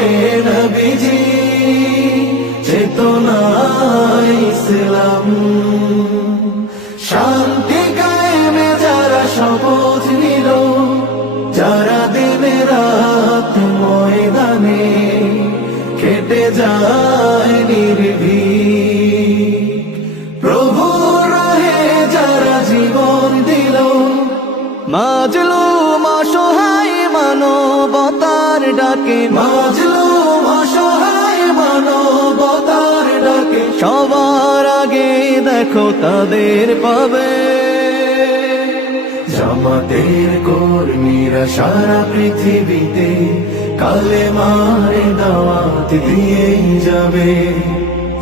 আদর্শে নবীজি চেতনা ইসলাম শান্তি কায়েমে যারা শপথ নিল, যারা দিনে রাত ময়দানে কেটে যায় নির্ভীক। প্রভু রহে যারা জীবন দিল মাজলু অসহায় মানবতার ডাকে। মাজলু সবার আগে দেখো তাদের পাবে। জামাতের কর্মীরা সারা পৃথিবীতে কালে মারে দাওয়াত দিয়েই যাবে।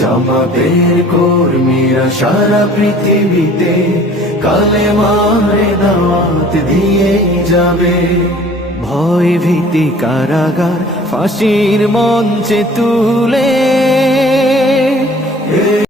জামাতের কর্মীরা সারা পৃথিবীতে কালে মারে দাওয়াত দিয়েই যাবে। ভয় ভীতি কারাগার, ফাঁসির মঞ্চে তুলে